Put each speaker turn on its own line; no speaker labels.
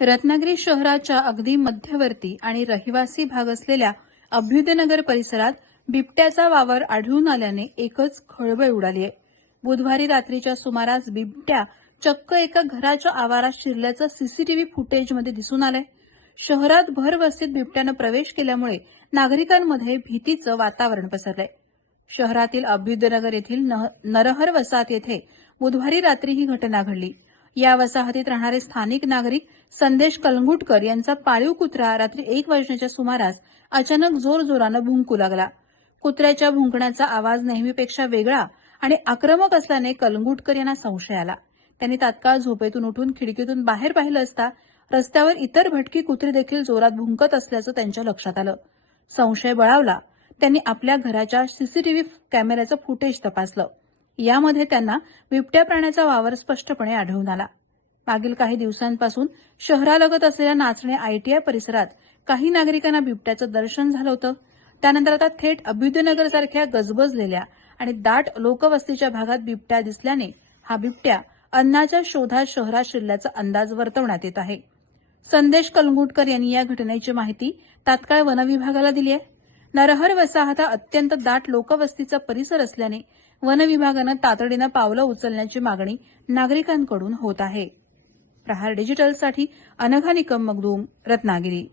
रत्नागिरी शहराच्या अगदी मध्यवर्ती आणि रहिवासी भाग असलेल्या अभ्युदयनगर परिसरात बिबट्याचा वावर आढळून आल्याने एकच खळबळ उडाली आहे. बुधवारी रात्रीच्या सुमारास बिबट्या चक्क एका घराच्या आवारात शिरल्याचं सीसीटीव्ही फुटेजमध्ये दिसून आलंय. शहरात भरवस्तीत बिबट्यानं प्रवेश केल्यामुळे नागरिकांमध्ये भीतीचं वातावरण पसरलंय. शहरातील अभ्युदयनगर येथील नह- नरहर वसाहत येथे बुधवारी रात्री ही घटना घडली. या वसाहतीत राहणारे स्थानिक नागरिक संदेश कलंगुटकर यांचा पाळीव कुत्रा रात्री एक वाजण्याच्या सुमारास अचानक जोरजोरानं भुंकू लागला. कुत्र्याच्या भुंकण्याचा आवाज नेहमीपेक्षा वेगळा आणि आक्रमक असल्याने कलंगुटकर यांना संशय आला. त्यांनी तात्काळ झोपेतून उठून खिडकीतून बाहेर पाहिलं असता रस्त्यावर इतर भटकी कुत्री देखील जोरात भुंकत असल्याचं त्यांच्या लक्षात आलं. संशय बळावला. त्यांनी आपल्या घराच्या सीसीटीव्ही कॅमेऱ्याचं फुटेज तपासलं. यामध्ये त्यांना बिबट्या प्राण्याचा वावर स्पष्टपणे आढळून आला. मागील काही दिवसांपासून शहरालगत असलेल्या नाचणे आयटीआय परिसरात काही नागरिकांना बिबट्याचं दर्शन झालं होतं. त्यानंतर आता थेट अभ्युदयनगरसारख्या गजबजलेल्या आणि दाट लोकवस्तीच्या भागात बिबट्या दिसल्याने हा बिबट्या अन्नाच्या शोधात शहरात शिरल्याचा अंदाज वर्तवण्यात येत आहे. संदेश कलंगुटकर यांनी या घटनेची माहिती तात्काळ वनविभागाला दिली आहे. नरहर वसाहत हा अत्यंत दाट लोकवस्तीचा परिसर असल्याने वनविभागानं तातडीनं पावलं उचलण्याची मागणी नागरिकांकडून होत आहे. प्रहार डिजिटलसाठी अनघा निकम मगदूम रत्नागिरी.